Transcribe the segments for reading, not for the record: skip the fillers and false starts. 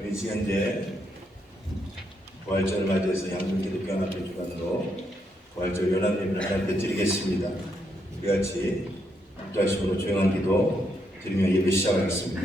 우리 지금 현재 부활절을 맞이해서 양동기독교연합회 주관으로 부활절 연합예배를 하나 드리겠습니다. 우리 같이 합주하심으로 조용한 기도 드리며 예배 시작하겠습니다.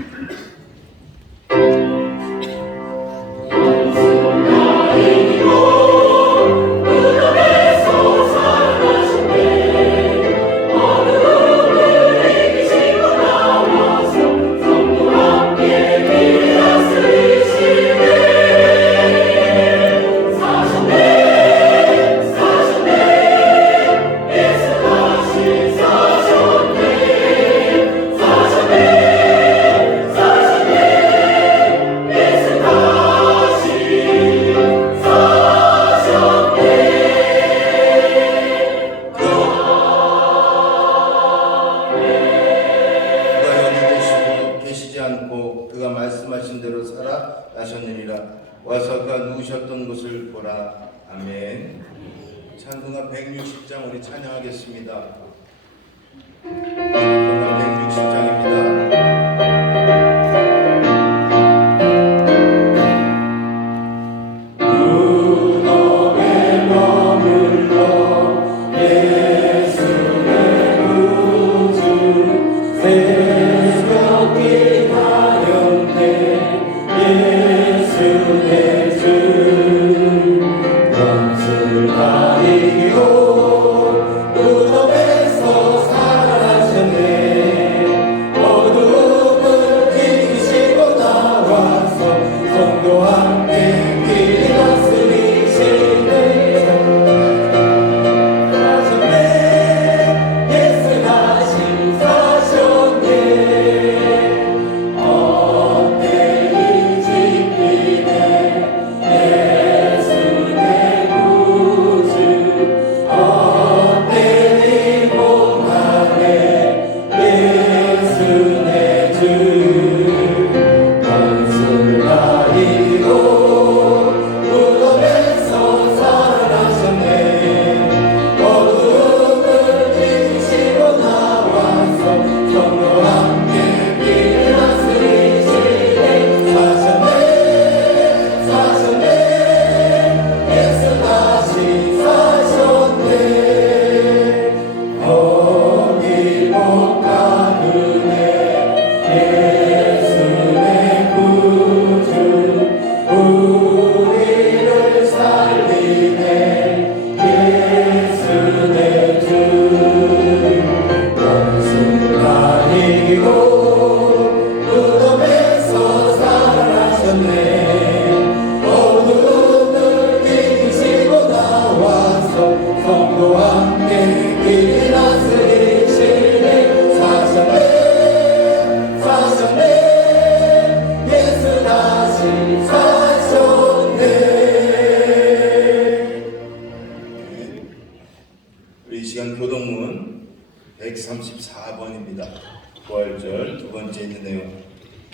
그가 말씀하신 대로 살아나셨느니라. 와서 그가 누우셨던 곳을 보라. 아멘. 찬송가 160장 우리 찬양하겠습니다. 찬송가 160장입니다. 우리 시간 교동문 134번입니다. 부활절 두 번째 있는 내용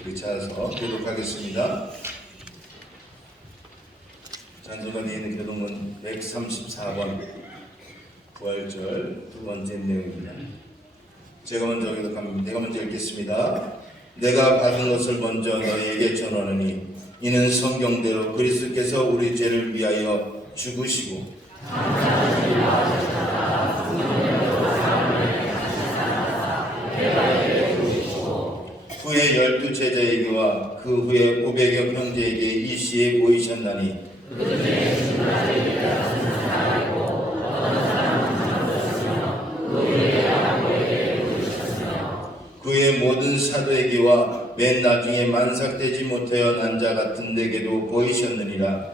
우리 찾아서 교독하겠습니다. 찬송가에 있는 교동문 134번 부활절 두 번째 내용입니다. 제가 먼저 교독합니다. 내가 먼저 읽겠습니다. 내가 받은 것을 먼저 너희에게 전하노니 이는 성경대로 그리스도께서 우리 죄를 위하여 죽으시고 후에 12 제자에게와 그 후에 500여 형제에게 일시에 보이셨나니 그의 모든 사도에게와 맨 나중에 만삭되지 못하여 난 자 같은 데게도 보이셨느니라.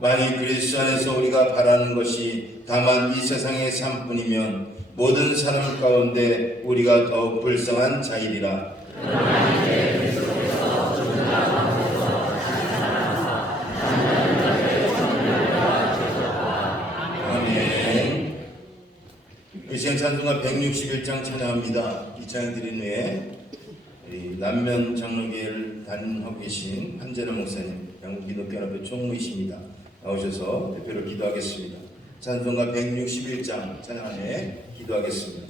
만일 그리스도 안에서 우리가 바라는 것이 다만 이 세상의 삶뿐이면 모든 사람 가운데 우리가 더욱 불쌍한 자이리라. 아멘. 이 시간 찬송가 161장 찬양합니다. 이 찬양 드린 후에 남면 장로교회를 담임하고 계신 한재로 목사님, 양국기독교연합회 총무이십니다. 나오셔서 대표로 기도하겠습니다. 찬송가 161장 찬양하에 기도하겠습니다.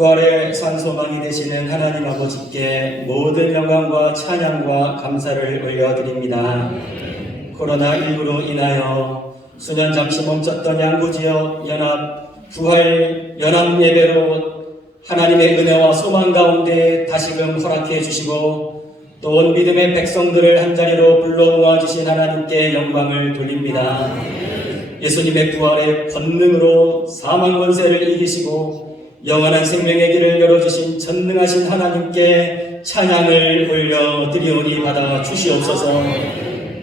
부활의 산소망이 되시는 하나님 아버지께 모든 영광과 찬양과 감사를 올려드립니다. 코로나19로 인하여 수년 잠시 멈췄던 양구지역 부활 연합 예배로 하나님의 은혜와 소망 가운데 다시금 허락해 주시고 또 온 믿음의 백성들을 한자리로 불러 모아주신 하나님께 영광을 돌립니다. 예수님의 부활의 권능으로 사망 권세를 이기시고 영원한 생명의 길을 열어주신 전능하신 하나님께 찬양을 올려드리오니 받아 주시옵소서.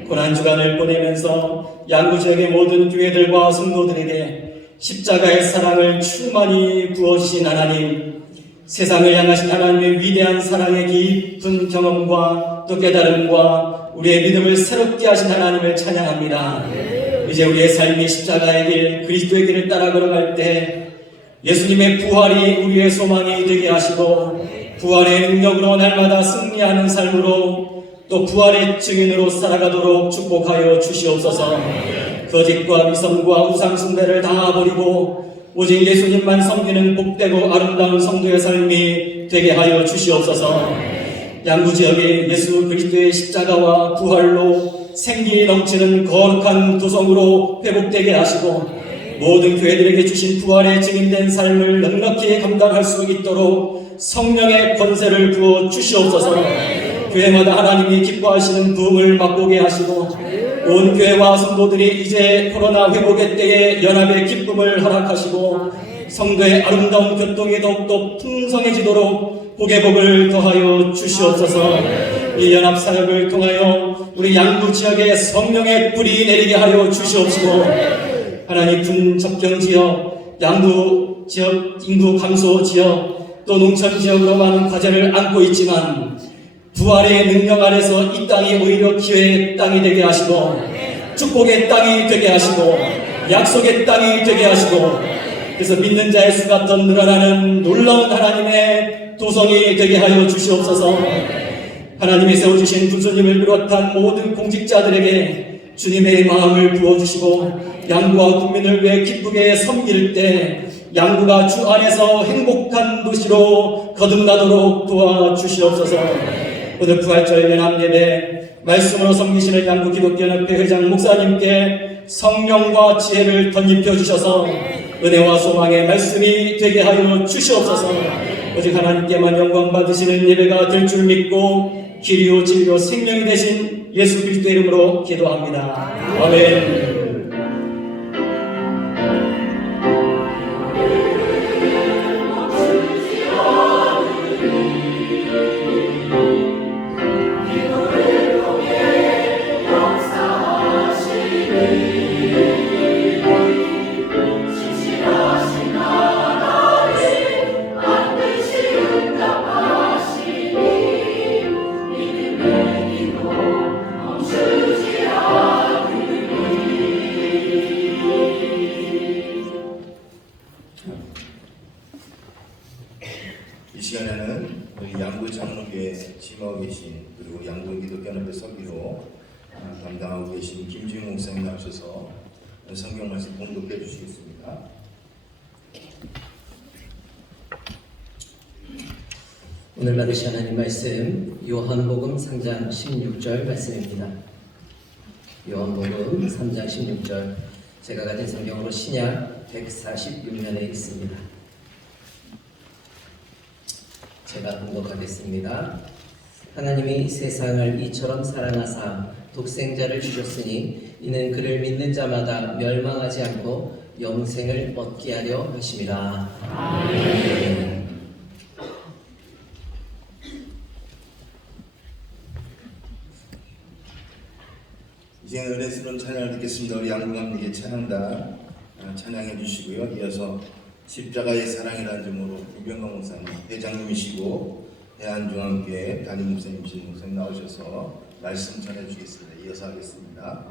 고난주간을 보내면서 양구지역의 모든 교회들과 성도들에게 십자가의 사랑을 충만히 부어주신 하나님, 세상을 향하신 하나님의 위대한 사랑의 깊은 경험과 또 깨달음과 우리의 믿음을 새롭게 하신 하나님을 찬양합니다. 이제 우리의 삶이 십자가의 길, 그리스도의 길을 따라 걸어갈 때 예수님의 부활이 우리의 소망이 되게 하시고 부활의 능력으로 날마다 승리하는 삶으로 또 부활의 증인으로 살아가도록 축복하여 주시옵소서. 거짓과 위선과 우상숭배를 다 버리고 오직 예수님만 섬기는 복되고 아름다운 성도의 삶이 되게 하여 주시옵소서. 양구지역이 예수 그리스도의 십자가와 부활로 생기 넘치는 거룩한 도성으로 회복되게 하시고 모든 교회들에게 주신 부활의 증인된 삶을 넉넉히 감당할 수 있도록 성령의 권세를 부어 주시옵소서. 교회마다 하나님이 기뻐하시는 부흥을 맛보게 하시고 온 교회와 성도들이 이제 코로나 회복의 때에 연합의 기쁨을 허락하시고 성도의 아름다운 교통이 더욱더 풍성해지도록 복의 복을 더하여 주시옵소서. 이 연합 사역을 통하여 우리 양구 지역에 성령의 불이 내리게 하여 주시옵시고 하나님 분접경 지역, 양구 지역, 인구 감소 지역, 또 농촌 지역으로 많은 과제를 안고 있지만 부활의 능력 아래서 이 땅이 오히려 기회의 땅이 되게 하시고 축복의 땅이 되게 하시고 약속의 땅이 되게 하시고 그래서 믿는 자의 수가 더 늘어나는 놀라운 하나님의 도성이 되게 하여 주시옵소서. 하나님이 세워주신 군수님을 비롯한 모든 공직자들에게 주님의 마음을 부어주시고 양구와 국민을 위해 기쁘게 섬길 때 양구가 주 안에서 행복한 도시로 거듭나도록 도와주시옵소서. 오늘 부활절 연합예배 말씀으로 섬기시는 양구 기독교연합회 회장 목사님께 성령과 지혜를 덧입혀 주셔서 은혜와 소망의 말씀이 되게 하여 주시옵소서. 오직 하나님께만 영광 받으시는 예배가 될 줄 믿고 길이요 진리요 생명이 되신 예수 그리스도의 이름으로 기도합니다. 아멘. 시간에는 우리 양구 장로교에 심하고 계신 그리고 양구 기독교연합회 서기로 담당하고 계신 김주영 목사님 나오셔서 성경 말씀 공독해 주시겠습니다. 오늘 받으실 하나님 말씀 요한복음 3장 16절 말씀입니다. 요한복음 3장 16절 제가 가진 성경으로 신약 146면에 있습니다. 제가 공독하겠습니다. 하나님이 세상을 이처럼 사랑하사 독생자를 주셨으니 이는 그를 믿는 자마다 멸망하지 않고 영생을 얻게 하려 하심이라. 아멘. 이제 은혜스러운 찬양을 듣겠습니다. 우리 양궁감리의 찬양단 찬양해 주시고요. 이어서 십자가의 사랑이라는 점으로 유병강 목사님 회장님이시고 대한중앙교회 담임 목사님이신 목사님 나오셔서 말씀 전해 주시겠습니다. 이어서 하겠습니다.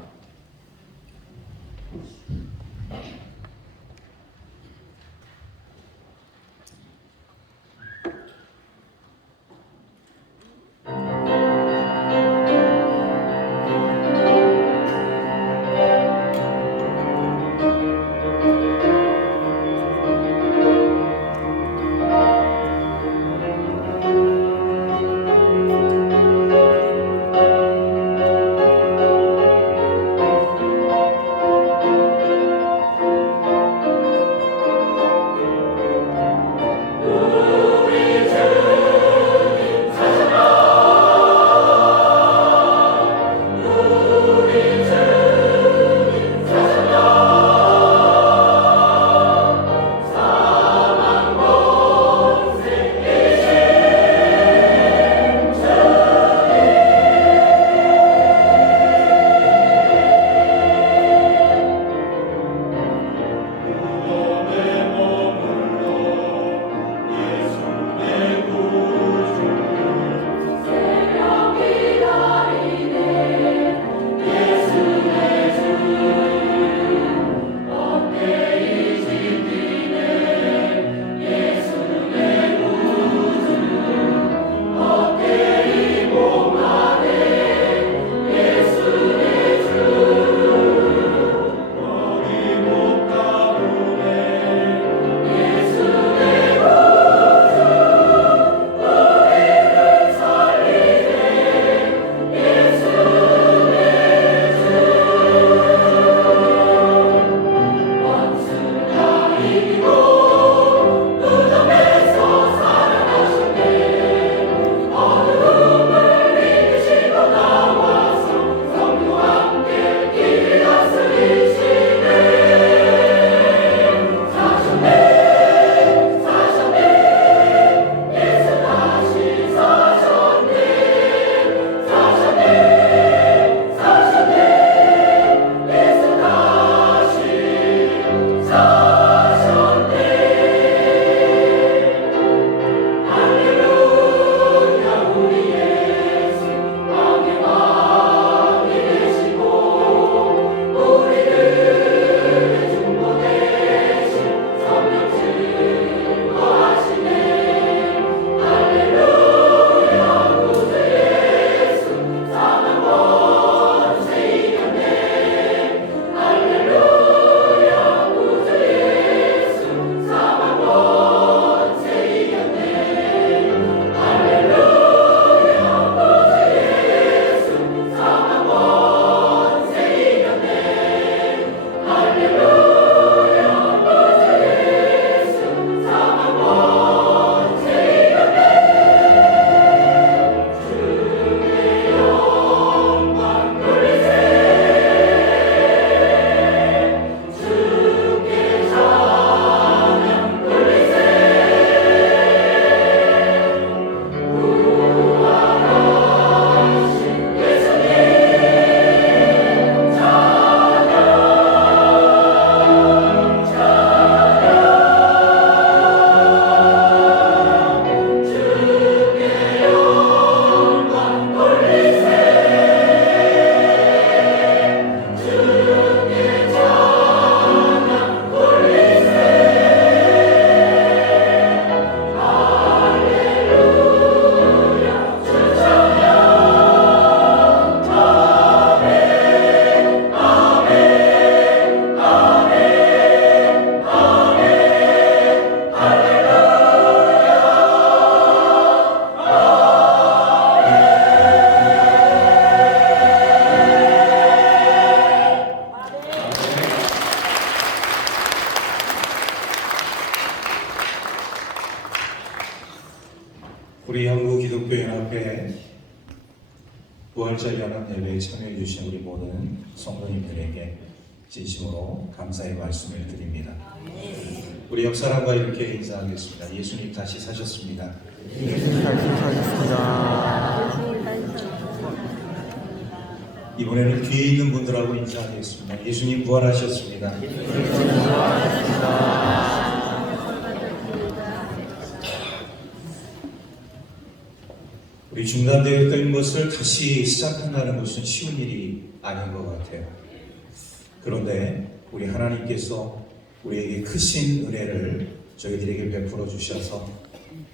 우리 한국기독교연합회 부활절 연합 예배에 참여해 주신 우리 모든 성도님들에게 진심으로 감사의 말씀을 드립니다. 우리 옆 사람과 이렇게 인사하겠습니다. 예수님 다시 사셨습니다. 예수님 다시 사셨습니다. 이번에는 뒤에 있는 분들하고 인사하겠습니다. 예수님 부활하셨습니다. 우리 중단되었던 것을 다시 시작한다는 것은 쉬운 일이 아닌 것 같아요. 그런데 우리 하나님께서 우리에게 크신 은혜를 저희들에게 베풀어 주셔서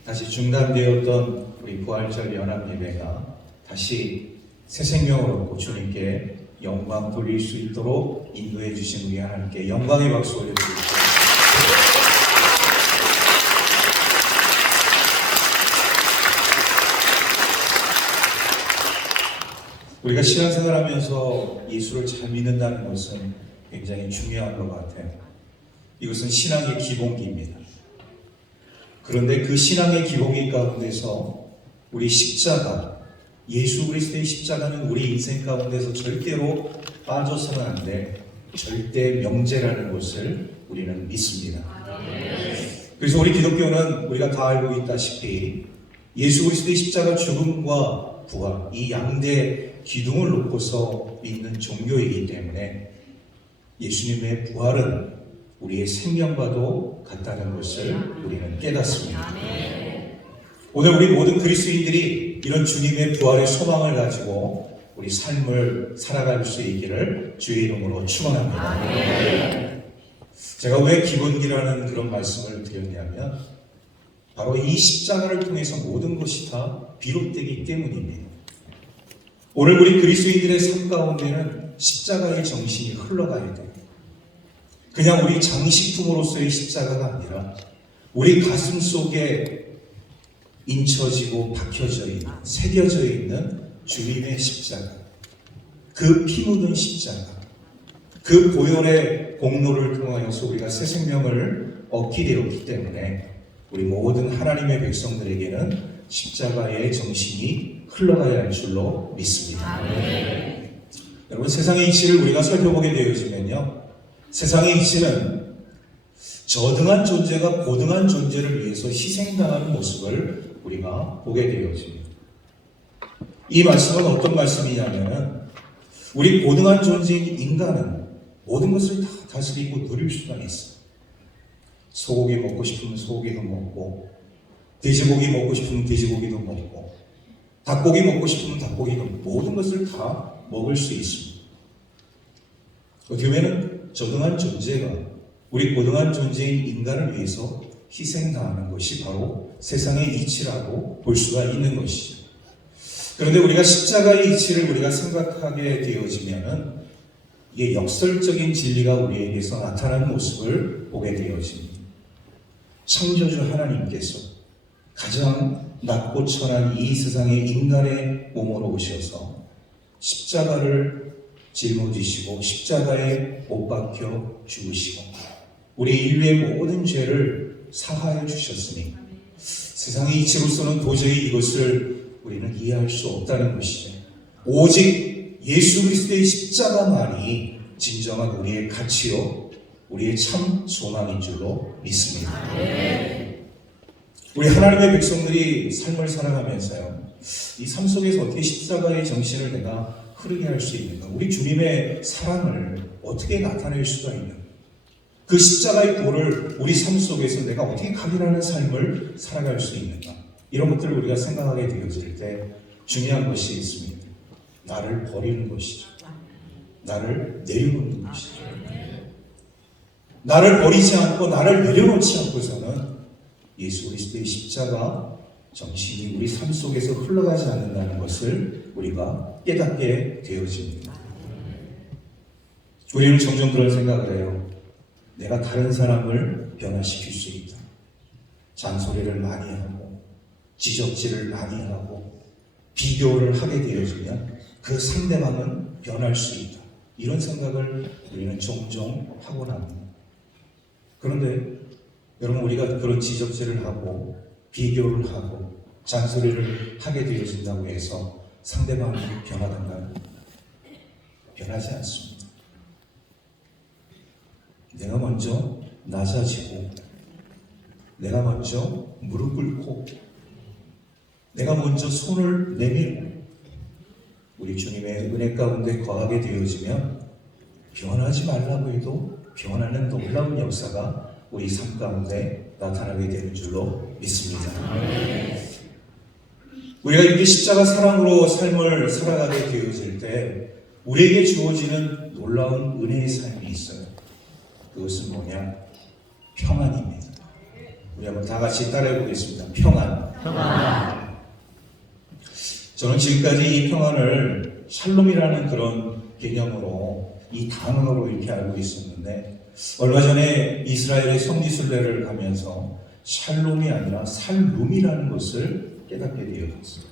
다시 중단되었던 우리 부활절 연합 예배가 다시 새 생명을 얻고 주님께 영광 돌릴 수 있도록 인도해 주신 우리 하나님께 영광의 박수 올려드립니다. 우리가 신앙생활하면서 예수를 잘 믿는다는 것은 굉장히 중요한 것 같아요. 이것은 신앙의 기본기입니다. 그런데 그 신앙의 기본기 가운데서 우리 십자가, 예수 그리스도의 십자가는 우리 인생 가운데서 절대로 빠져서는 안 될 절대 명제라는 것을 우리는 믿습니다. 그래서 우리 기독교는 우리가 다 알고 있다시피 예수 그리스도의 십자가 죽음과 부활, 이 양대 기둥을 놓고서 믿는 종교이기 때문에 예수님의 부활은 우리의 생명과도 같다는 것을 우리는 깨닫습니다. 오늘 우리 모든 그리스도인들이 이런 주님의 부활의 소망을 가지고 우리 삶을 살아갈 수 있기를 주의 이름으로 축원합니다. 제가 왜 기본기라는 그런 말씀을 드렸냐면 바로 이 십자가를 통해서 모든 것이 다 비롯되기 때문입니다. 오늘 우리 그리스도인들의 삶 가운데는 십자가의 정신이 흘러가야 돼요. 그냥 우리 장식품으로서의 십자가가 아니라 우리 가슴 속에 인쳐지고 박혀져 있는, 새겨져 있는 주님의 십자가, 그 피 묻은 십자가, 그 보혈의 공로를 통하여서 우리가 새 생명을 얻게 되었기 때문에 우리 모든 하나님의 백성들에게는 십자가의 정신이 흘러가야 할 줄로 믿습니다. 여러분, 세상의 이치를 우리가 살펴보게 되어지면요, 세상의 이치는 저등한 존재가 고등한 존재를 위해서 희생당하는 모습을 우리가 보게 되어집니다. 이 말씀은 어떤 말씀이냐면 우리 고등한 존재인 인간은 모든 것을 다 다스리고 누릴 수가 있어요. 소고기 먹고 싶으면 소고기도 먹고, 돼지고기 먹고 싶으면 돼지고기도 먹고, 닭고기 먹고 싶으면 닭고기도, 모든 것을 다 먹을 수 있습니다. 어떻게 보면 저등한 존재가 우리 고등한 존재인 인간을 위해서 희생당하는 것이 바로 세상의 이치라고 볼 수가 있는 것이죠. 그런데 우리가 십자가의 이치를 우리가 생각하게 되어지면은 이게 역설적인 진리가 우리에게서 나타나는 모습을 보게 되어집니다. 창조주 하나님께서 가장 낮고 천한 이 세상의 인간의 몸으로 오셔서 십자가를 짊어지시고 십자가에 못 박혀 죽으시고 우리 인류의 모든 죄를 사하여 주셨으니 세상의 이치로서는 도저히 이것을 우리는 이해할 수 없다는 것이죠. 오직 예수 그리스도의 십자가만이 진정한 우리의 가치요, 우리의 참 소망인 줄로 믿습니다. 우리 하나님의 백성들이 삶을 살아가면서요, 이 삶 속에서 어떻게 십자가의 정신을 내가 흐르게 할 수 있는가? 우리 주님의 사랑을 어떻게 나타낼 수가 있는가? 그 십자가의 도를 우리 삶 속에서 내가 어떻게 각인하는 삶을 살아갈 수 있는가? 이런 것들을 우리가 생각하게 되어질 때 중요한 것이 있습니다. 나를 버리는 것이죠. 나를 내려놓는 것이죠. 나를 버리지 않고 나를 내려놓지 않고서는 예수 그리스도의 십자가 정신이 우리 삶 속에서 흘러가지 않는다는 것을 우리가 깨닫게 되어집니다. 우리는 종종 그런 생각을 해요. 내가 다른 사람을 변화시킬 수 있다. 잔소리를 많이 하고 지적질을 많이 하고 비교를 하게 되어지면 그 상대방은 변할 수 있다. 이런 생각을 우리는 종종 하곤 합니다. 그런데 여러분, 우리가 그런 지적질을 하고 비교를 하고 잔소리를 하게 되어진다고 해서 상대방이 변하던가요? 변하지 않습니다. 내가 먼저 낮아지고, 내가 먼저 무릎 꿇고, 내가 먼저 손을 내밀고 우리 주님의 은혜 가운데 거하게 되어지면 변하지 말라고 해도 변하는 놀라운 역사가 우리 삶 가운데 나타나게 되는 줄로 믿습니다. 우리가 이렇게 십자가 사랑으로 삶을 살아가게 되어질 때 우리에게 주어지는 놀라운 은혜의 삶이 있어요. 그것은 뭐냐? 평안입니다. 우리 한번 다 같이 따라해 보겠습니다. 평안. 저는 지금까지 이 평안을 샬롬이라는 그런 개념으로, 이 단어로 이렇게 알고 있었는데, 얼마 전에 이스라엘의 성지순례를 가면서 샬롬이 아니라 살룸이라는 것을 깨닫게 되었어요.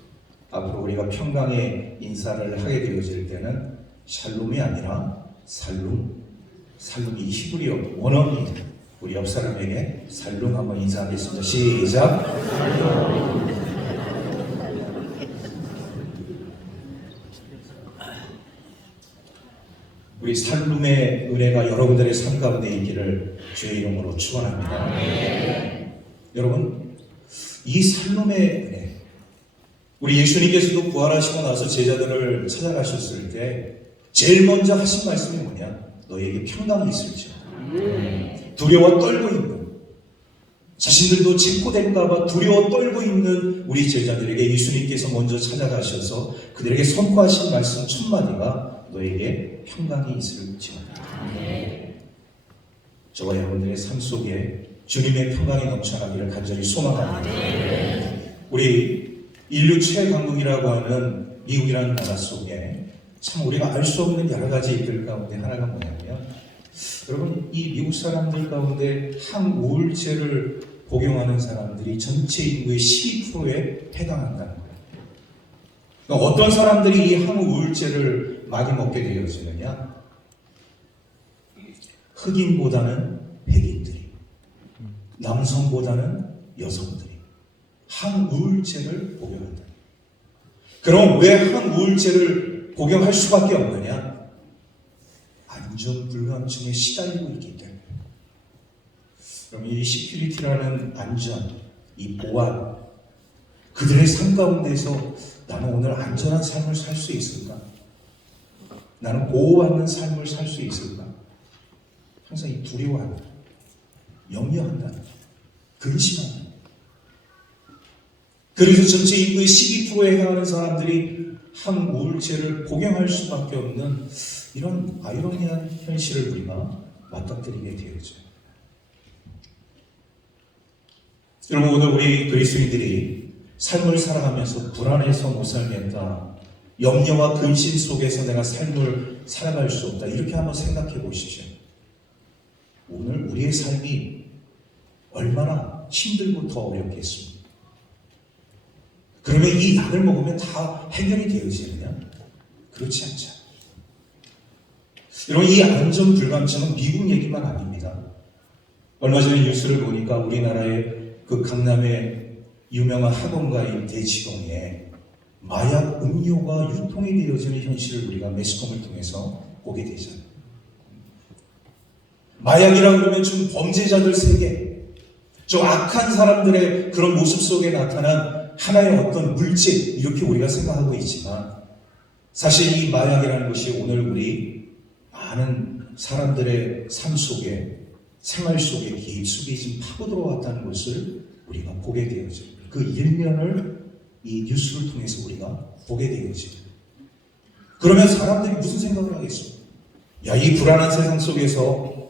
앞으로 우리가 평강의 인사를 하게 되어질 때는 샬롬이 아니라 살룸, 살룸이 히브리어 원어입니다. 우리 옆 사람에게 살룸 한번 인사하겠습니다. 시작. 우리 살룸의 은혜가 여러분들의 삶 가운데 있기를 주의 이름으로 축원합니다. 여러분, 이 살룸의 은혜, 우리 예수님께서도 부활하시고 나서 제자들을 찾아가셨을 때 제일 먼저 하신 말씀이 뭐냐? 너에게 평강이 있을지어다. 두려워 떨고 있는, 자신들도 체포될까봐 두려워 떨고 있는 우리 제자들에게 예수님께서 먼저 찾아가셔서 그들에게 선포하신 말씀 첫 마디가 너에게 평강이 있을지어다. 저와 여러분들의 삶 속에 주님의 평강이 넘쳐나기를 간절히 소망합니다. 우리 인류 최강국이라고 하는 미국이라는 나라 속에 참 우리가 알 수 없는 여러 가지 일들 가운데 하나가 뭐냐면, 여러분, 이 미국 사람들 가운데 항우울제를 복용하는 사람들이 전체 인구의 12%에 해당한다는 거예요. 그러니까 어떤 사람들이 이 항우울제를 많이 먹게 되어지느냐? 흑인보다는 백인들이, 남성보다는 여성들이 항우울제를 복용한다. 그럼 왜 항우울제를 복용할 수밖에 없느냐? 안전불감증에 시달리고 있기 때문에. 그럼 이 시큐리티라는 안전, 이 보안, 그들의 삶 가운데서 나는 오늘 안전한 삶을 살 수 있을까? 나는 보호받는 삶을 살 수 있을까? 항상 이 두려워한다, 염려한다, 근심한다. 그래서 전체 인구의 12%에 해당하는 사람들이 항우울제를 복용할 수밖에 없는 이런 아이러니한 현실을 우리가 맞닥뜨리게 되어져요. 여러분, 오늘 우리 그리스도인들이 삶을 살아가면서 불안해서 못 살겠다, 염려와 근심 속에서 내가 삶을 살아갈 수 없다, 이렇게 한번 생각해 보십시오. 오늘 우리의 삶이 얼마나 힘들고 더 어렵겠습니까? 그러면 이 약을 먹으면 다 해결이 되어지느냐? 그렇지 않죠. 여러분, 이 안전불감증은 미국 얘기만 아닙니다. 얼마 전에 뉴스를 보니까 우리나라의 그 강남의 유명한 학원가인 대치동에 마약 음료가 유통이 되어지는 현실을 우리가 매스컴을 통해서 보게 되잖아요. 마약이라고 그러면 좀 범죄자들 세계, 좀 악한 사람들의 그런 모습 속에 나타난 하나의 어떤 물질, 이렇게 우리가 생각하고 있지만, 사실 이 마약이라는 것이 오늘 우리 많은 사람들의 삶 속에, 생활 속에 깊숙이 지금 파고 들어왔다는 것을 우리가 보게 되어져요. 그 일면을 이 뉴스를 통해서 우리가 보게 되어져요. 그러면 사람들이 무슨 생각을 하겠습니까? 야, 이 불안한 세상 속에서,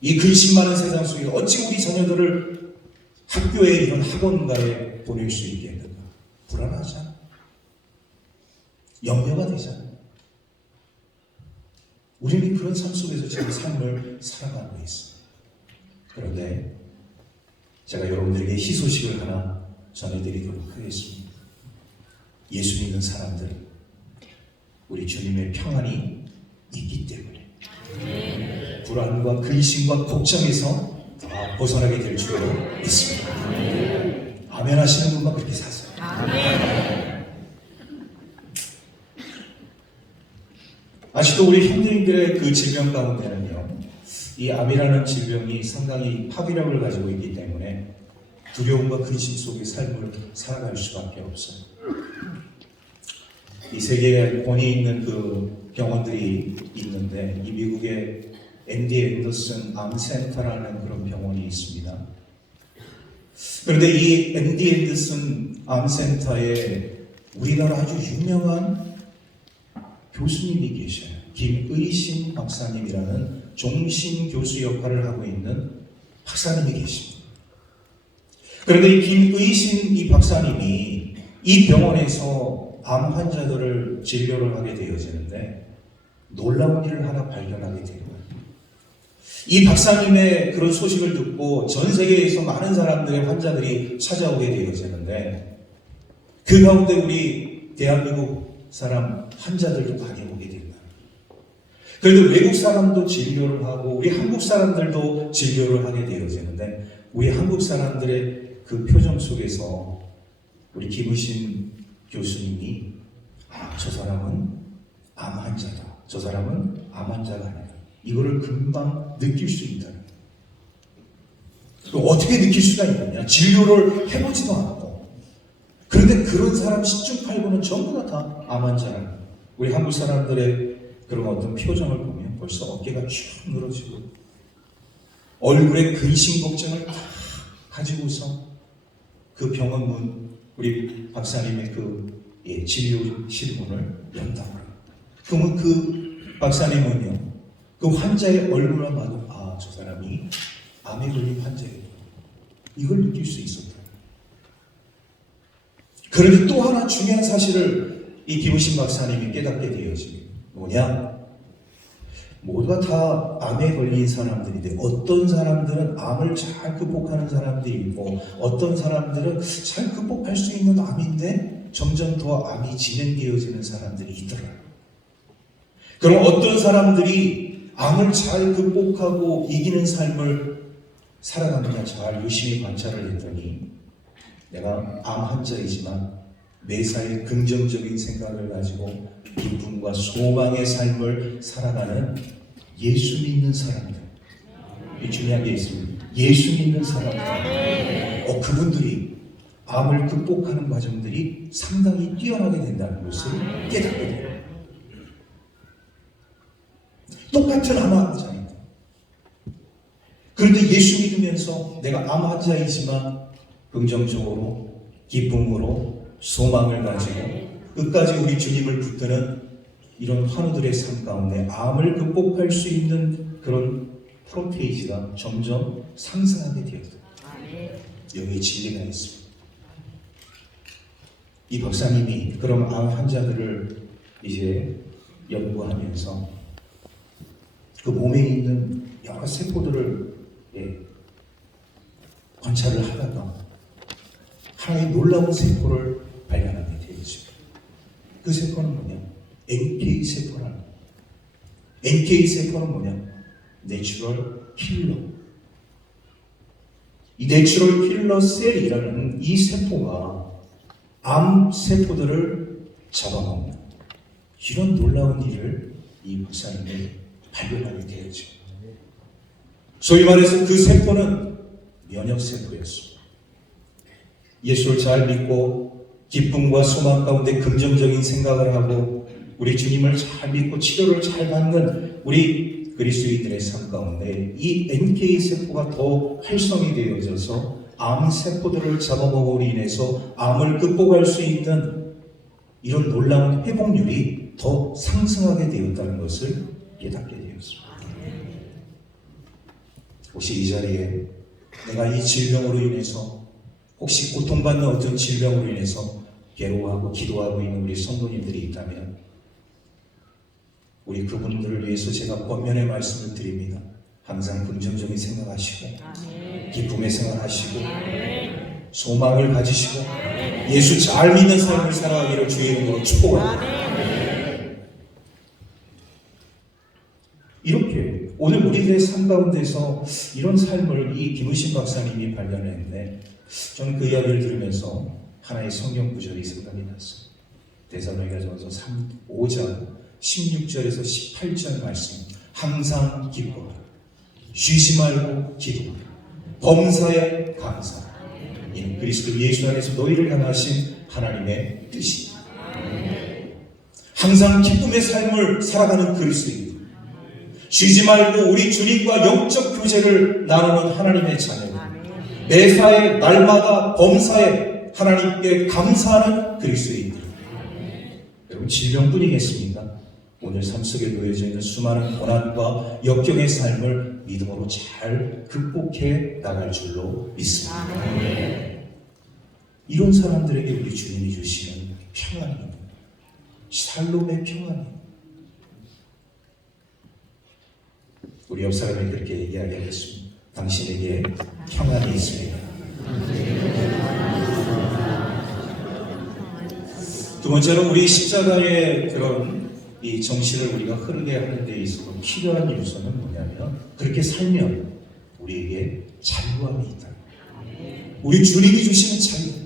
이 근심 많은 세상 속에 어찌 우리 자녀들을 학교에 이런 학원가에 보낼 수 있겠는가? 불안하잖아. 염려가 되잖아. 우리는 그런 삶 속에서 지금 삶을 살아가고 있어. 그런데 제가 여러분들에게 희소식을 하나 전해드리도록 하겠습니다. 예수 믿는 사람들, 우리 주님의 평안이 있기 때문에 불안과 근심과 걱정에서 다 벗어나게 될 줄로 믿습니다. 아멘 하시는 분만 그렇게 사세요. 아직도 우리 현대인들의 그 질병 가운데는요, 이 암이라는 질병이 상당히 파괴력을 가지고 있기 때문에 두려움과 근심 속의 삶을 살아갈 수밖에 없어요. 이 세계에 권위 있는 그 병원들이 있는데, 이 미국의 MD 앤더슨 암센터라는 그런 병원이 있습니다. 그런데 이 MD 앤더슨 암센터에 우리나라 아주 유명한 교수님이 계셔요. 김의신 박사님이라는 종신 교수 역할을 하고 있는 박사님이 계십니다. 그런데 이 김의신 이 박사님이 이 병원에서 암 환자들을 진료를 하게 되어지는데 놀라운 일을 하나 발견하게 돼요. 이 박사님의 그런 소식을 듣고 전 세계에서 많은 사람들의 환자들이 찾아오게 되어지는데 그 가운데 우리 대한민국 사람 환자들도 많이 오게 된다. 그런데 외국 사람도 진료를 하고 우리 한국 사람들도 진료를 하게 되어지는데 우리 한국 사람들의 그 표정 속에서 우리 김의신 교수님이 저 사람은 암 환자다. 저 사람은 암 환자가 아니다. 이거를 금방 느낄 수 있다. 어떻게 느낄 수가 있느냐? 진료를 해보지도 않고. 그런데 그런 사람 10중 8구는 전부 다 암 환자라는 거예요. 우리 한국 사람들의 그런 어떤 표정을 보면 벌써 어깨가 쭉 늘어지고 얼굴에 근심 걱정을 다 가지고서 그 병원 문, 우리 박사님의 그 진료실 문을 연다고 합니다. 그러면 그 박사님은요, 그 환자의 얼굴만 봐도 저 사람이 암에 걸린 환자이구나. 이걸 느낄 수 있었다. 그런데 또 하나 중요한 사실을 이 김의신 박사님이 깨닫게 되어집니다. 뭐냐? 모두가 다 암에 걸린 사람들인데 어떤 사람들은 암을 잘 극복하는 사람들이 있고 어떤 사람들은 잘 극복할 수 있는 암인데 점점 더 암이 진행되어지는 사람들이 있더라고요. 그럼 어떤 사람들이 암을 잘 극복하고 이기는 삶을 살아가느냐 잘 유심히 관찰을 했더니 내가 암 환자이지만 매사에 긍정적인 생각을 가지고 기쁨과 소망의 삶을 살아가는 예수 믿는 사람들. 이 중요한 게 있습니다. 예수 믿는 사람들. 그분들이 암을 극복하는 과정들이 상당히 뛰어나게 된다는 것을 깨닫게 돼요. 똑같은 암 환자입니다. 그런데 예수 믿으면서 내가 암 환자이지만 긍정적으로 기쁨으로 소망을 가지고 끝까지 우리 주님을 붙드는 이런 환우들의 삶 가운데 암을 극복할 수 있는 그런 프로테이지가 점점 상승하게 되었다. 여기에 진리가 있습니다. 이 박사님이 그런 암 환자들을 이제 연구하면서 그 몸에 있는 여러 세포들을 관찰을 하다가 하나의 놀라운 세포를 발견하게 되었습니다. 그 세포는 뭐냐? NK 세포라는 거예요. NK 세포는 뭐냐? 내추럴 킬러. 이 내추럴 킬러 셀이라는 이 세포가 암 세포들을 잡아먹는 이런 놀라운 일을 이 박사님이 발견하게 되었죠. 소위 말해서 그 세포는 면역 세포였습니다. 예수를 잘 믿고 기쁨과 소망 가운데 긍정적인 생각을 하고 우리 주님을 잘 믿고 치료를 잘 받는 우리 그리스도인들의 삶 가운데 이 NK 세포가 더 활성이 되어져서 암 세포들을 잡아먹음으로 인해서 암을 극복할 수 있는 이런 놀라운 회복률이 더 상승하게 되었다는 것을 깨닫게 되었습니다. 혹시 이 자리에 내가 이 질병으로 인해서 혹시 고통받는 어떤 질병으로 인해서 괴로워하고 기도하고 있는 우리 성도님들이 있다면 우리 그분들을 위해서 제가 권면의 말씀을 드립니다. 항상 긍정적인 생각하시고 기쁨의 생각하시고 소망을 가지시고 예수 잘 믿는 삶을 살아가기를 주의 이름으로 축복합니다. 이렇게 오늘 우리들의 삶 가운데서 이런 삶을 이 김의신 박사님이 발견했는데 저는 그 이야기를 들으면서 하나의 성경 구절이 생각이 났어요. 데살로니가전서 5장 16절에서 18절 말씀. 항상 기뻐하라. 쉬지 말고 기도하라. 범사에 감사하라. 이는 그리스도 예수 안에서 너희를 향하신 하나님의 뜻이다. 항상 기쁨의 삶을 살아가는 그리스도인들. 쉬지 말고 우리 주님과 영적 교제를 나누는 하나님의 자녀들. 매사에 날마다 범사에 하나님께 감사하는 그리스도인들. 여러분 질병뿐이겠습니까? 오늘 삶 속에 놓여져 있는 수많은 고난과 역경의 삶을 믿음으로 잘 극복해 나갈 줄로 믿습니다. 이런 사람들에게 우리 주님이 주시는 평안입니다. 샬롬의 평안이. 우리 옆 사람이 그렇게 이야기하겠습니다. 당신에게 평안이 있습니다. 두 번째로 우리 십자가의 그런 이 정신을 우리가 흐르게 하는 데 있어서 필요한 요소는 뭐냐면 그렇게 살면 우리에게 자유함이 있다. 우리 주님이 주시는 자유.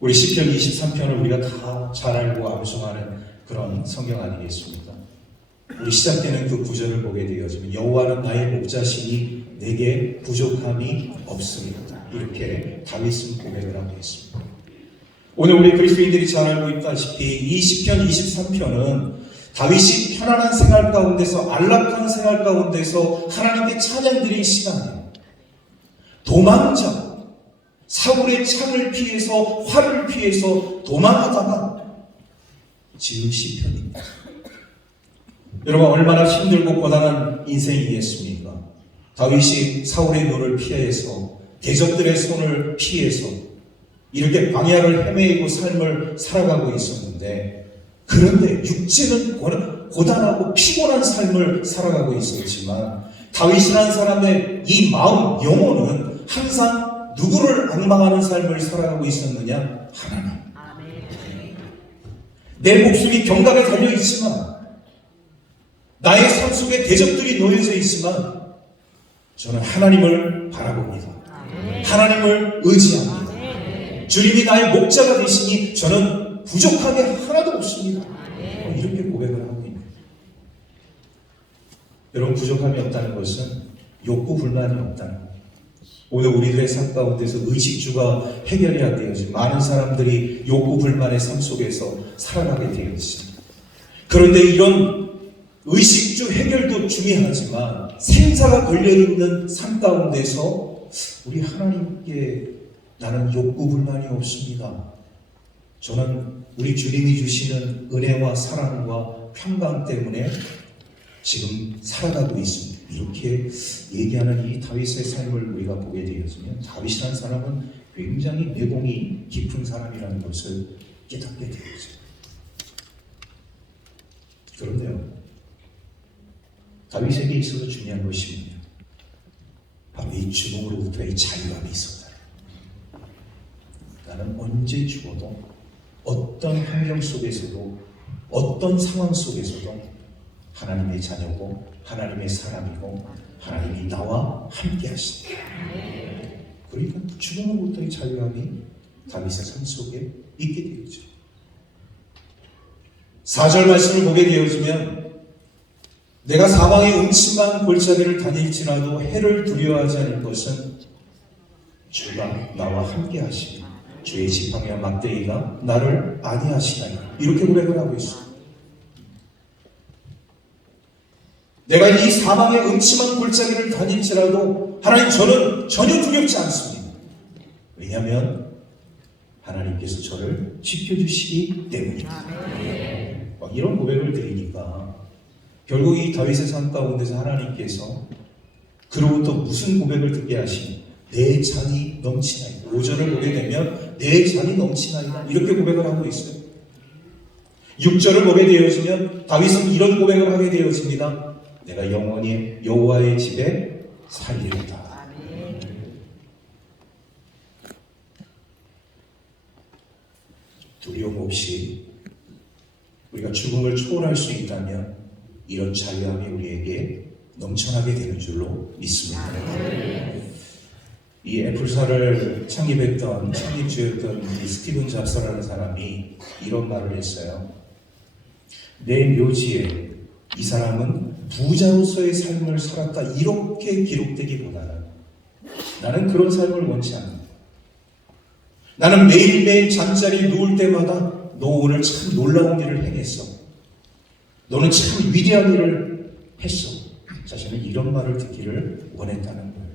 우리 시편 23편을 우리가 다 잘 알고 암송하는 그런 성경 아니겠습니까? 우리 시작되는 그 구절을 보게 되어지면 여호와는 나의 목자시니 내게 부족함이 없습니다. 이렇게 다윗은 고백을 하고 있습니다. 오늘 우리 그리스도인들이 잘 알고 있다시피 이 시편 23편은 다윗이 편안한 생활 가운데서 안락한 생활 가운데서 하나님께 찬양드린 시간이에요. 도망자, 사울의 창을 피해서 활을 피해서 도망하다가 지은 시편입니다. 여러분 얼마나 힘들고 고단한 인생이겠습니까? 다윗이 사울의 눈을 피해서 대적들의 손을 피해서 이렇게 광야를 헤매고 삶을 살아가고 있었는데 그런데 육체는 고단하고 피곤한 삶을 살아가고 있었지만 다윗이라는 사람의 이 마음, 영혼은 항상 누구를 앙망하는 삶을 살아가고 있었느냐? 하나님. 내 목숨이 경각에 달려있지만 나의 삶 속에 대적들이 놓여져 있지만 저는 하나님을 바라봅니다. 하나님을 의지합니다. 주님이 나의 목자가 되시니 저는 부족함이 하나도 없습니다. 이렇게 고백을 하고 있습니다. 여러분 부족함이 없다는 것은 욕구 불만이 없다는 것. 오늘 우리들의 삶 가운데서 의식주가 해결이 안 되어지고 많은 사람들이 욕구 불만의 삶 속에서 살아가게 되어 있습니다. 그런데 이런 의식주 해결도 중요하지만 생사가 걸려있는 삶 가운데서 우리 하나님께 나는 욕구 불만이 없습니다. 저는 우리 주님이 주시는 은혜와 사랑과 평강 때문에 지금 살아가고 있습니다. 이렇게 얘기하는 이 다윗의 삶을 우리가 보게 되었으면 다윗이라는 사람은 굉장히 내공이 깊은 사람이라는 것을 깨닫게 되었어요. 그런데요, 다윗에게 있어서 중요한 것이 뭐냐? 바로 이 죽음으로부터의 자유함이 있었다. 나는 언제 죽어도 어떤 환경 속에서도 어떤 상황 속에서도 하나님의 자녀고 하나님의 사람이고 하나님이 나와 함께 하신다. 그러니까 죽음으로부터의 자유함이 다윗의 삶 속에 있게 되었죠. 4절 말씀을 보게 되어지면 내가 사방의 음침한 골짜기를 다닐지라도 해를 두려워하지 않을 것은 주가 나와 함께 하시니 주의 지팡이와 막대기가 나를 안위하시나니 이렇게 고백을 하고 있습니다. 내가 이 사방의 음침한 골짜기를 다닐지라도 하나님 저는 전혀 두렵지 않습니다. 왜냐하면 하나님께서 저를 지켜주시기 때문입니다. 이런 고백을 드리니까 결국 이 다윗의 삶 가운데서 하나님께서 그로부터 무슨 고백을 듣게 하시니 내 잔이 넘치나이다. 5절을 보게 되면 내 잔이 넘치나이다 이렇게 고백을 하고 있어요. 6절을 보게 되어지면 다윗은 이런 고백을 하게 되어집니다. 내가 영원히 여호와의 집에 살리리다. 두려움 없이 우리가 죽음을 초월할 수 있다면 이런 자유함이 우리에게 넘쳐나게 되는 줄로 믿습니다. 이 애플사를 창립했던 창립주였던 이 스티븐 잡스라는 사람이 이런 말을 했어요. 내 묘지에 이 사람은 부자로서의 삶을 살았다 이렇게 기록되기보다는 나는 그런 삶을 원치 않는다. 나는 매일매일 잠자리 누울 때마다 너 오늘 참 놀라운 일을 행했어. 너는 참 위대한 일을 했어. 자신은 이런 말을 듣기를 원했다는 거예요.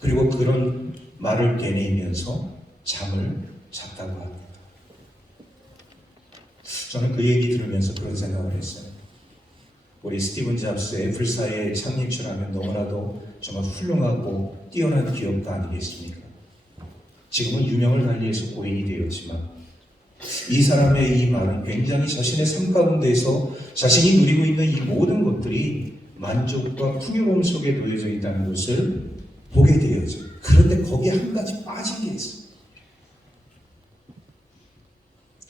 그리고 그런 말을 되뇌이면서 잠을 잤다고 합니다. 저는 그 얘기 들으면서 그런 생각을 했어요. 우리 스티븐 잡스 애플사의 창립주라면 너무나도 정말 훌륭하고 뛰어난 기업가 아니겠습니까? 지금은 유명을 달리해서 고인이 되었지만 이 사람의 이 말은 굉장히 자신의 삶 가운데서 자신이 누리고 있는 이 모든 것들이 만족과 풍요로움 속에 놓여져 있다는 것을 보게 되어져요. 그런데 거기에 한 가지 빠진 게 있어요.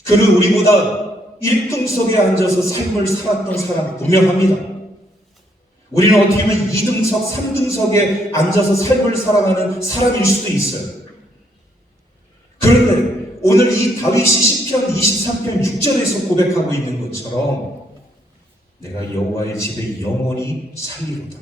그는 우리보다 1등석에 앉아서 삶을 살았던 사람 분명합니다. 우리는 어떻게 보면 2등석, 3등석에 앉아서 삶을 살아가는 사람일 수도 있어요. 그런데 오늘 이 다윗이 시편 23편 6절에서 고백하고 있는 것처럼 내가 여호와의 집에 영원히 살리로다.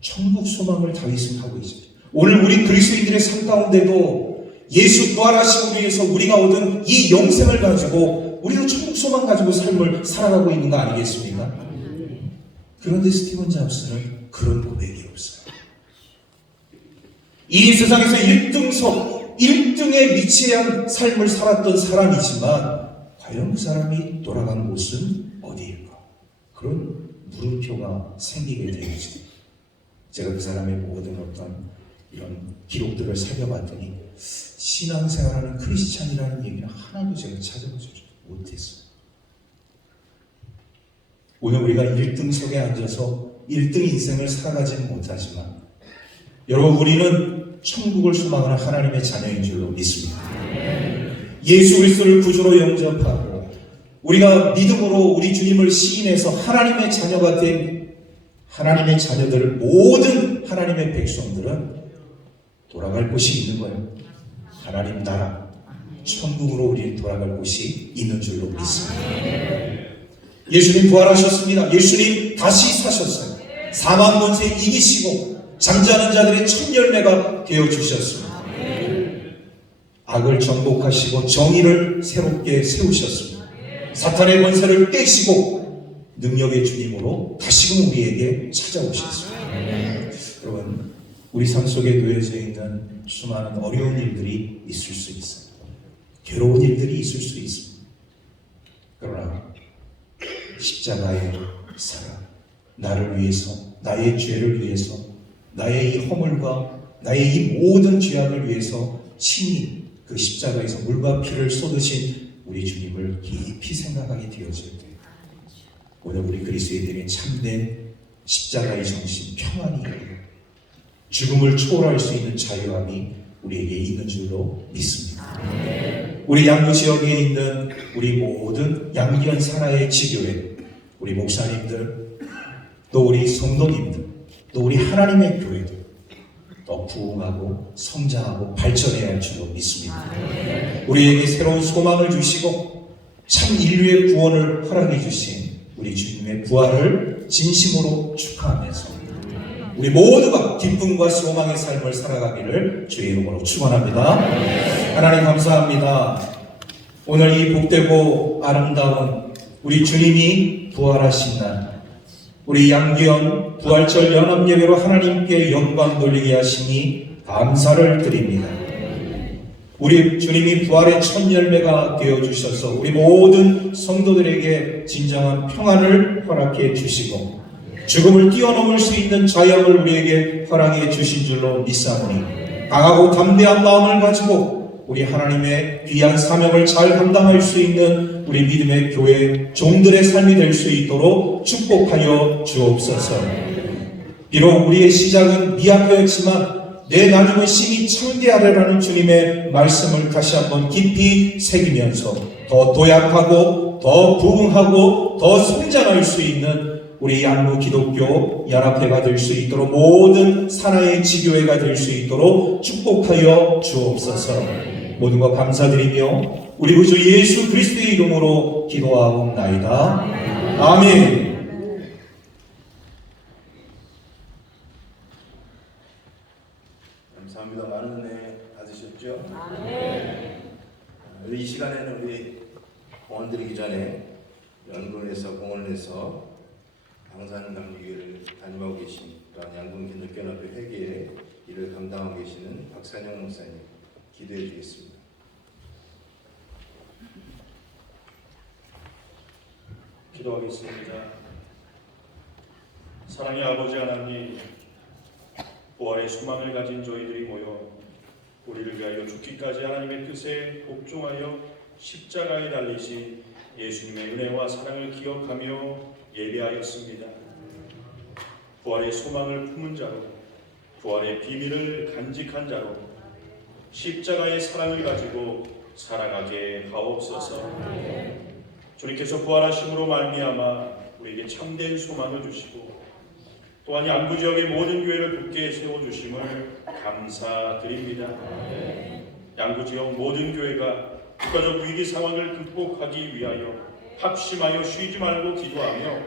천국 소망을 다윗은 하고 있습니다. 오늘 우리 그리스도인들의 삶 가운데도 예수 부활하심을 위해서 우리가 얻은 이 영생을 가지고 우리도 천국 소망 가지고 삶을 살아가고 있는 거 아니겠습니까? 그런데 스티븐 잡스는 그런 고백이 없어요. 이 세상에서 1등석, 1등에 위치한 삶을 살았던 사람이지만 과연 그 사람이 돌아간 곳은 어디일까? 그런 물음표가 생기게 되죠. 제가 그 사람의 모든 어떤 이런 기록들을 살펴봤더니 신앙생활하는 크리스찬이라는 얘기는 하나도 제가 찾아보지 못했어요. 오늘 우리가 1등석에 앉아서 1등 인생을 살아가지는 못하지만 여러분 우리는 천국을 소망하는 하나님의 자녀인 줄로 믿습니다. 예수 그리스도를 구주로 영접하고 우리가 믿음으로 우리 주님을 시인해서 하나님의 자녀가 된 하나님의 자녀들 모든 하나님의 백성들은 돌아갈 곳이 있는 거예요. 하나님 나라 천국으로 우리 돌아갈 곳이 있는 줄로 믿습니다. 예수님 부활하셨습니다. 예수님 다시 사셨어요. 사망 권세 이기시고 잠자는 자들의 첫 열매가 되어주셨습니다. 악을 정복하시고 정의를 새롭게 세우셨습니다. 사탄의 권세를 깨시고 능력의 주님으로 다시금 우리에게 찾아오셨습니다. 여러분 우리 삶 속에 놓여져 있는 수많은 어려운 일들이 있을 수 있어요. 괴로운 일들이 있을 수 있습니다. 그러나 십자가의 사랑, 나를 위해서, 나의 죄를 위해서, 나의 이 허물과 나의 이 모든 죄악을 위해서 친히 그 십자가에서 물과 피를 쏟으신 우리 주님을 깊이 생각하게 되어질 때 오늘 우리 그리스도인들의 참된 십자가의 정신, 평안이 죽음을 초월할 수 있는 자유함이 우리에게 있는 줄로 믿습니다. 우리 양구 지역에 있는 우리 모든 양기현 산하의 지교회, 우리 목사님들, 또 우리 성도님들, 또 우리 하나님의 교회들 더 부흥하고 성장하고 발전해야 할 줄로 믿습니다. 우리에게 새로운 소망을 주시고 참 인류의 구원을 허락해 주신 우리 주님의 부활을 진심으로 축하하면서 우리 모두가 기쁨과 소망의 삶을 살아가기를 주의 이름으로 축원합니다. 하나님 감사합니다. 오늘 이 복되고 아름다운 우리 주님이 부활하신 날, 우리 양기현 부활절 연합예배로 하나님께 영광 돌리게 하시니 감사를 드립니다. 우리 주님이 부활의 첫 열매가 되어주셔서 우리 모든 성도들에게 진정한 평안을 허락해 주시고 죽음을 뛰어넘을 수 있는 자유함을 우리에게 허락해 주신 줄로 믿사오니 강하고 담대한 마음을 가지고 우리 하나님의 귀한 사명을 잘 감당할 수 있는 우리 믿음의 교회 종들의 삶이 될 수 있도록 축복하여 주옵소서. 비록 우리의 시작은 미약하였지만 내 나중은 심히 창대하리라는 주님의 말씀을 다시 한번 깊이 새기면서 더 도약하고 더 부흥하고 더 성장할 수 있는 우리 양구 기독교 연합회가 될 수 있도록 모든 산하의 지교회가 될 수 있도록 축복하여 주옵소서. 모든 것 감사드리며 우리 구주 예수 그리스도의 이름으로 기도하옵나이다. 아멘. 감사합니다. 많은 은혜 받으셨죠? 이 시간에는 우리 공원 드리기 전에 연구원에서 공원에서 방산감리교회를 담임하고 계신 또한 양군 기독교연합회 회계의 일을 감당하고 계시는 박산영 목사님 기도해 주겠습니다. 기도하겠습니다. 사랑의 아버지 하나님, 부활의 소망을 가진 저희들이 모여 우리를 위하여 죽기까지 하나님의 뜻에 복종하여 십자가에 달리신 예수님의 은혜와 사랑을 기억하며 예배하였습니다. 부활의 소망을 품은 자로, 부활의 비밀을 간직한 자로 십자가의 사랑을 가지고 살아가게 하옵소서. 주님께서 부활하심으로 말미암아 우리에게 참된 소망을 주시고 또한 양구 지역의 모든 교회를 굳게 세워주심을 감사드립니다. 양구 지역 모든 교회가 국가적 위기 상황을 극복하기 위하여 합심하여 쉬지 말고 기도하며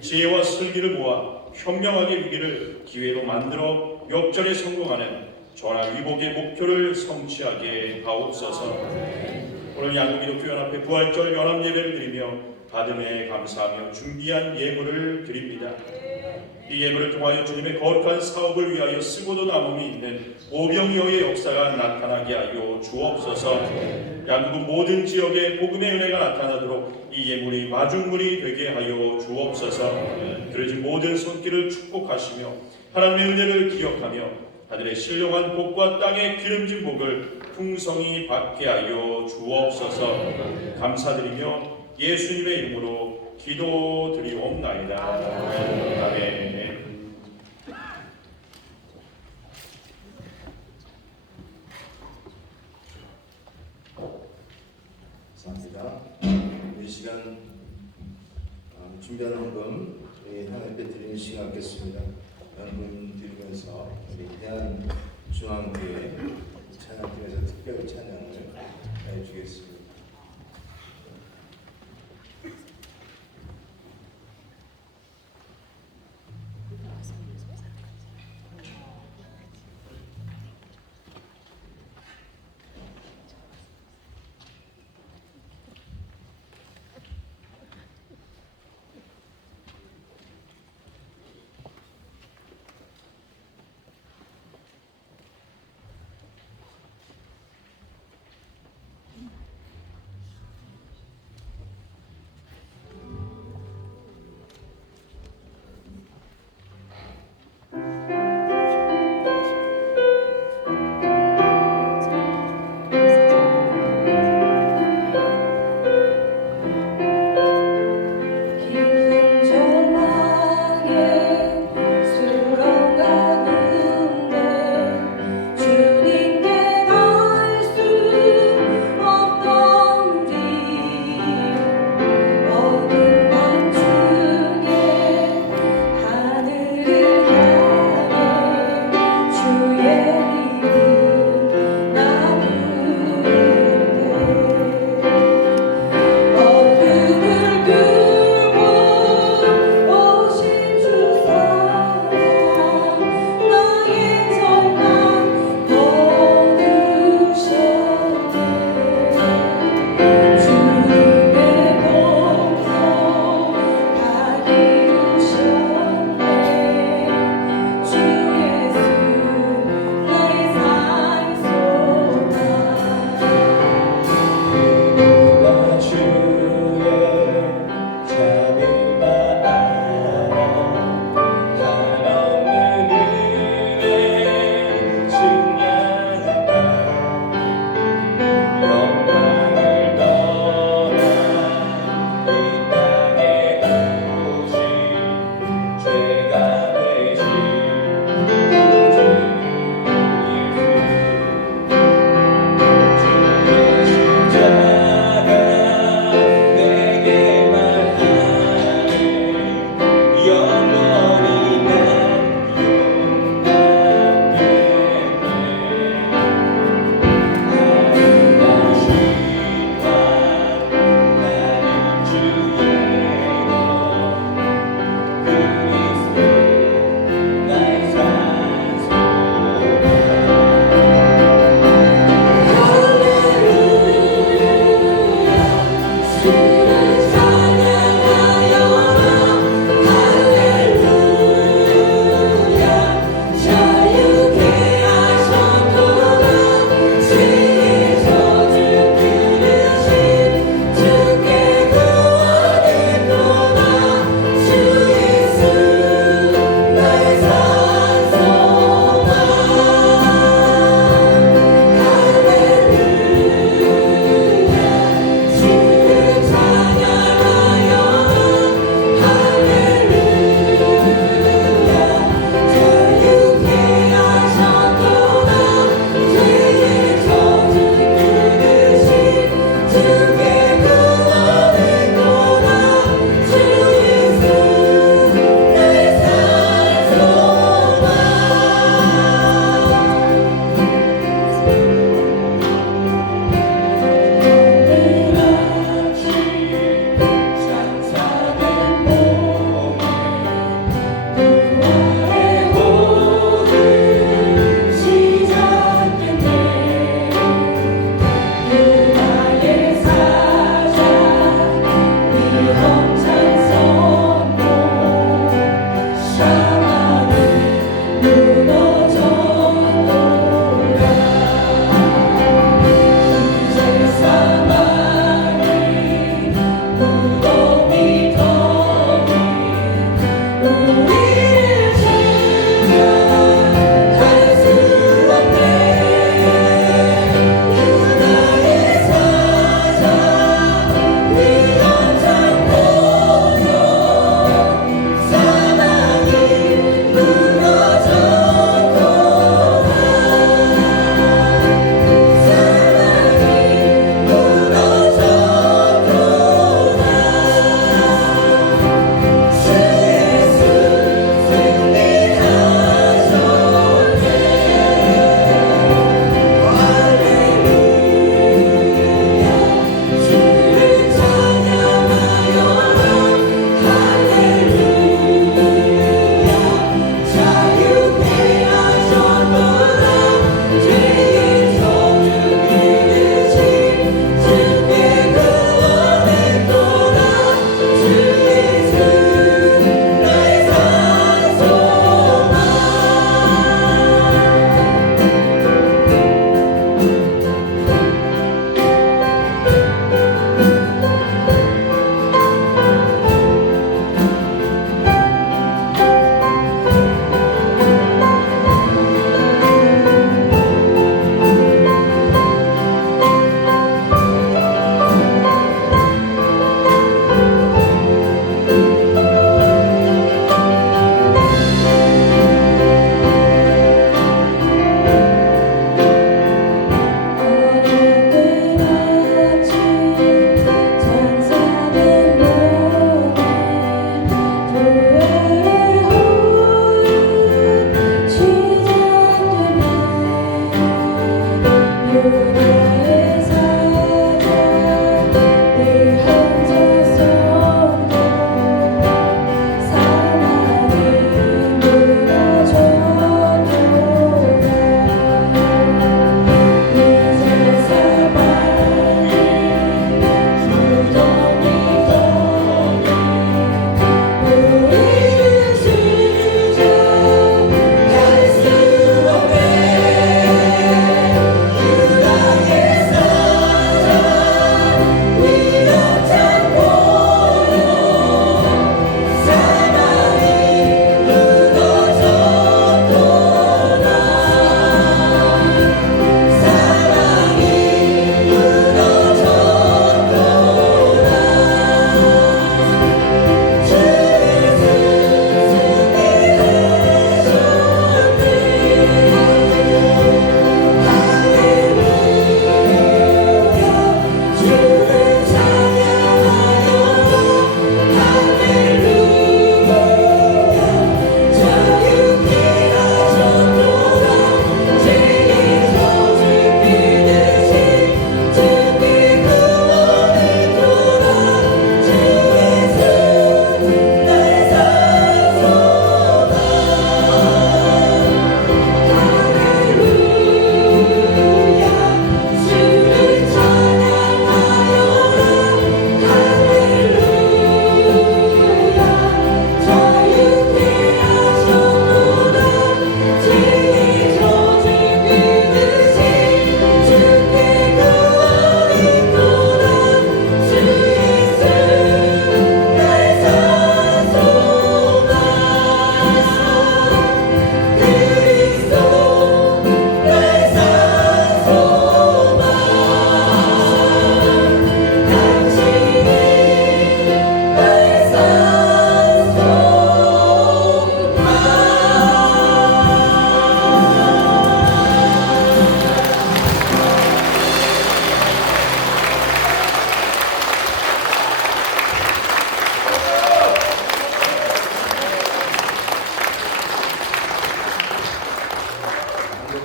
지혜와 슬기를 모아 현명하게 위기를 기회로 만들어 역전에 성공하는 전화 위복의 목표를 성취하게 하옵소서. 오늘 양구기독교연합회 부활절 연합예배를 드리며 받음에 감사하며 준비한 예물을 드립니다. 이 예물을 통하여 주님의 거룩한 사업을 위하여 쓰고도 남음이 있는 오병이어의 역사가 나타나게 하여 주옵소서. 양구 모든 지역에 복음의 은혜가 나타나도록 이 예물이 마중물이 되게 하여 주옵소서. 그러진 모든 손길을 축복하시며 하나님의 은혜를 기억하며 하늘의 신령한 복과 땅의 기름진 복을 풍성히 받게 하여 주옵소서. 감사드리며 예수님의 이름으로 기도드리옵나이다. 아멘. 감사합니다. 이 시간 준비한 헌금 하나님께 드리는 시간 갖겠습니다. 헌금 드리면서 우리 대한 중앙교회 찬양팀에서 특별 찬양을 해주겠습니다.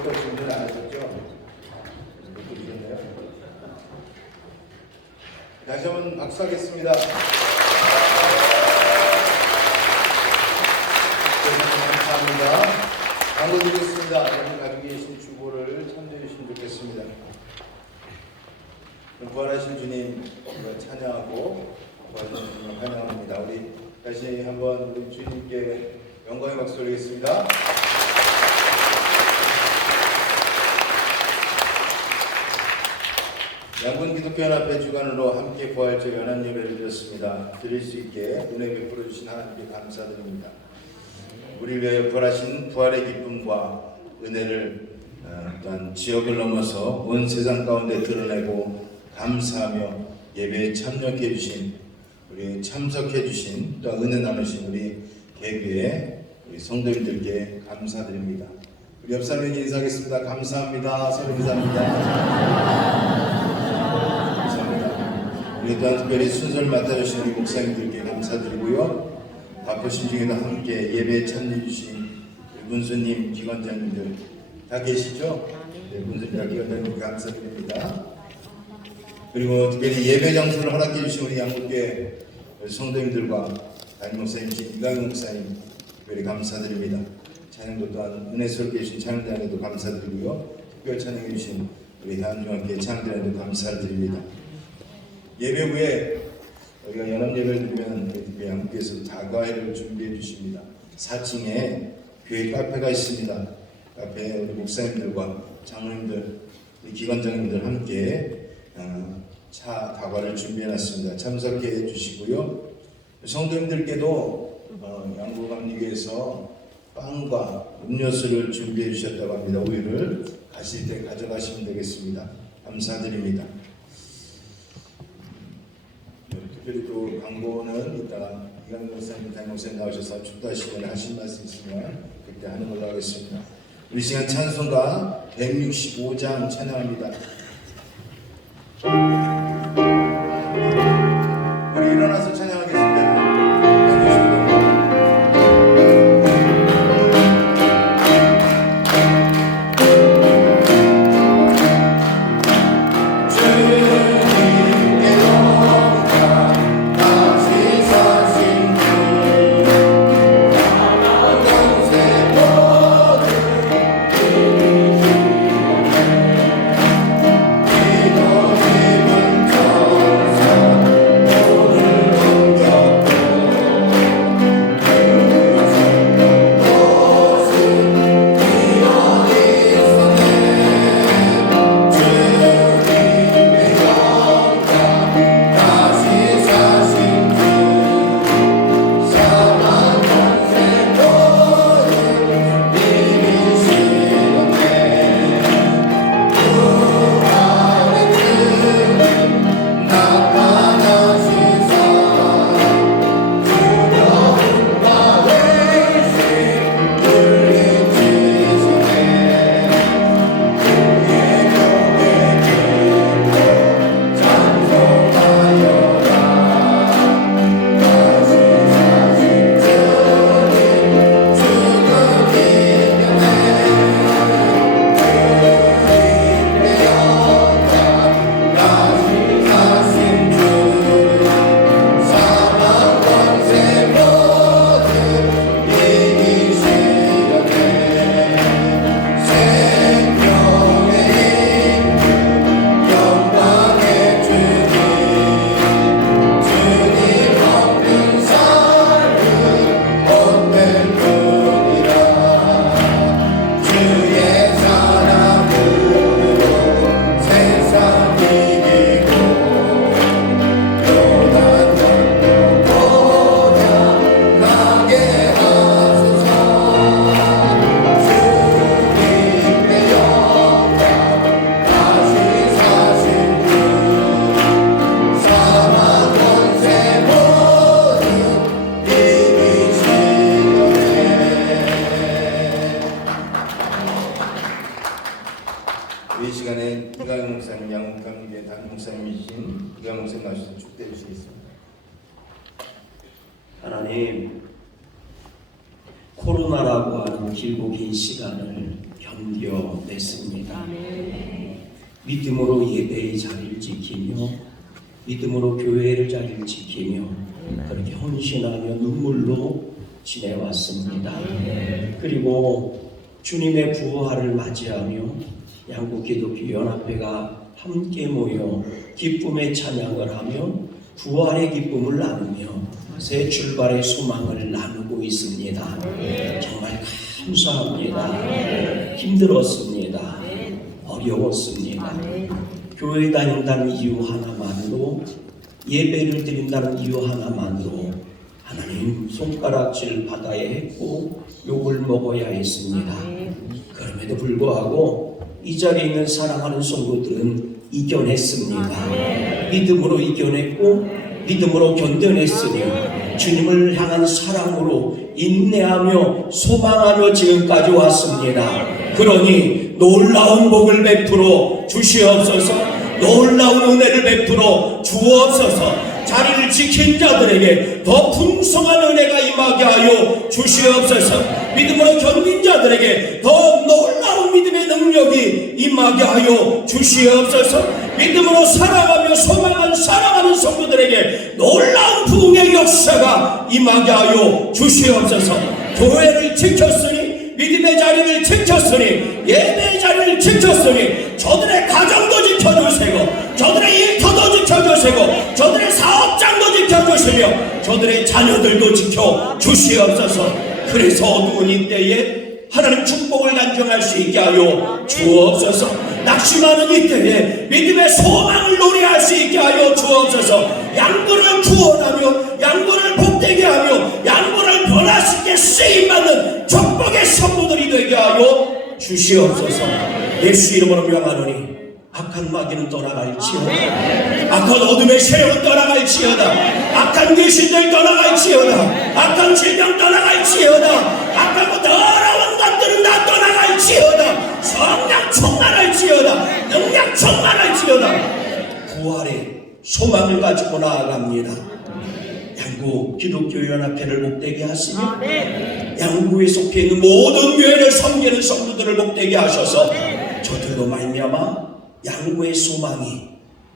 또 준비를 안 하셨죠? 못 드리셨네요. 다시 한번 박수하겠습니다. 감사합니다. 광고 드리겠습니다. 여러분 가지고 계신 주보를 참조해 주시면 좋겠습니다. 부활하신 주님 찬양하고 부활하신 주님을 환영합니다. 우리 다시 한번 우리 주님께 영광의 박수 올리겠습니다. 양분기독교연합회 주관으로 함께 부활절 연합 예배를 드렸습니다. 드릴 수 있게 은혜 베풀어 주신 하나님께 감사드립니다. 우리를 위하여 부활하신 부활의 기쁨과 은혜를 또한 지역을 넘어서 온 세상 가운데 드러내고 감사하며 예배에 참여해 주신 우리 참석해 주신 또 은혜 나누신 우리 개교의 우리 성도님들께 감사드립니다. 우리 옆 사람에게 인사하겠습니다. 감사합니다. 서로 인사합니다. 감사합니다. 우리 또한 특별히 순서를 맡아주신 우리 목사님들께 감사드리고요. 바쁘신 중에도 함께 예배에 참여해 주신 문수님, 기관장님들 다 계시죠? 네, 문수님과 기관장님 감사드립니다. 그리고 특별히 예배 장소를 허락해 주신 우리 양국교회 성도님들과 담임 목사님, 이강용 목사님 특별히 감사드립니다. 찬양도 또한 은혜스럽게 해주신 찬양단에도 감사드리고요. 특별 찬양해 주신 우리 대한중학교의 찬양단에도 감사드립니다. 예배 후에 우리가 연합예배를 드리면 우리 양국교회에서 다과회를 준비해 주십니다. 4층에 교회 카페가 있습니다. 카페에 우리 목사님들과 장로님들, 우리 기관장님들 함께 차 다과를 준비해놨습니다. 참석해 주시고요. 성도님들께도 양구감리교에서 빵과 음료수를 준비해 주셨다고 합니다. 우유를 가실 때 가져가시면 되겠습니다. 감사드립니다. 특별히 또 광고는 이따 이강민 목사님, 담임 목사님 나오셔서 축도하시거나 하신 말씀 있으면 그때 하는 걸로 하겠습니다. 우리 시간 찬송가 165장 찬양합니다. 우리 일어나서 찬양하겠습니다. 이 시간에 이강용 목사님, 양국감리교회 담임 목사님이신 이강용 목사님 나오셔서 축대해 주시겠습니다. 하나님, 코로나라고 하는 길고 긴 시간을 견뎌냈습니다. 믿음으로 예배의 자리를 지키며 믿음으로 교회의 자리를 지키며 그렇게 헌신하며 눈물로 지내왔습니다. 그리고 주님의 부활을 맞이하며 양국기독교연합회가 함께 모여 기쁨의 찬양을 하며 부활의 기쁨을 나누며 새 출발의 소망을 나누고 있습니다. 정말 감사합니다. 힘들었습니다. 어려웠습니다. 교회 다닌다는 이유 하나만으로, 예배를 드린다는 이유 하나만으로 하나님 손가락질 받아야 했고 욕을 먹어야 했습니다. 그럼에도 불구하고 이 자리에 있는 사랑하는 성도들은 이겨냈습니다. 믿음으로 이겨냈고 믿음으로 견뎌냈으니 주님을 향한 사랑으로 인내하며 소망하며 지금까지 왔습니다. 그러니 놀라운 복을 베풀어 주시옵소서. 놀라운 은혜를 베풀어 주옵소서. 자리를 지킨 자들에게 더 풍성한 은혜가 임하게 하여 주시옵소서. 믿음으로 견딘 자들에게 더 놀라운 믿음의 능력이 임하게 하여 주시옵소서. 믿음으로 살아가며 소망한 사랑하는 성도들에게 놀라운 부흥의 역사가 임하게 하여 주시옵소서. 교회를 지켰으니, 믿음의 자리를 지켰으니, 예배의 자리를 지켰으니 저들의 가정도 지켜주시고 저들의 일터도 지켜주시고 저들의 사업장도 지켜주시며 저들의 자녀들도 지켜주시옵소서. 그래서 어두운 이때에 하나님 축복을 간증할 수 있게 하여 주옵소서. 낙심하는 이때에 믿음의 소망을 노래할 수 있게 하여 주옵소서. 양분을 구원하며 양분을 복되게 하며 양분을 변화시켜 쓰임받는 축복의 성도들이 되게 하여 주시옵소서. 예수 이름으로 명하노니 악한 마귀는 떠나갈지어다. 악한 어둠의 세력은 떠나갈지어다. 악한 귀신들 떠나갈지어다. 악한 질병 떠나갈지어다. 악하고 더러운 것들은 다 떠나갈지어다. 성령 충만할지어다. 능력 충만할지어다. 부활의 소망을 가지고 나아갑니다. 양구 기독교연합회를 복되게 하시며 양구에 속해 있는 모든 교회를 섬기는 성도들을 복되게 하셔서 저들로 말미암아 양구의 소망이,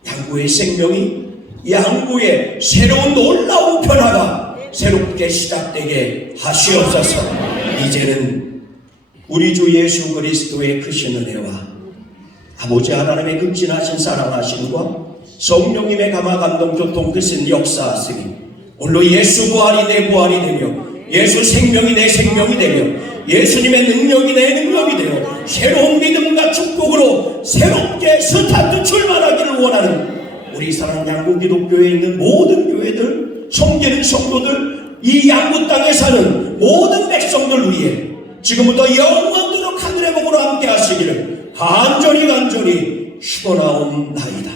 양구의 생명이, 양구의 새로운 놀라운 변화가 새롭게 시작되게 하시옵소서. 이제는 우리 주 예수 그리스도의 크신 은혜와 아버지 하나님의 극진하신 사랑하심과 성령님의 감화 감동 교통 크신 역사하심이 오늘로 예수 부활이 내 부활이 되며 예수 생명이 내 생명이 되며 예수님의 능력이 내 능력이 되어 새로운 믿음과 축복으로 새롭게 스타트 출발하기를 원하는 우리 사랑하는 양구 기독교에 있는 모든 교회들, 섬기는 성도들, 이 양구 땅에 사는 모든 백성들 위해 지금부터 영원토록 하늘의 복으로 함께 하시기를 간절히 축원하옵나이다.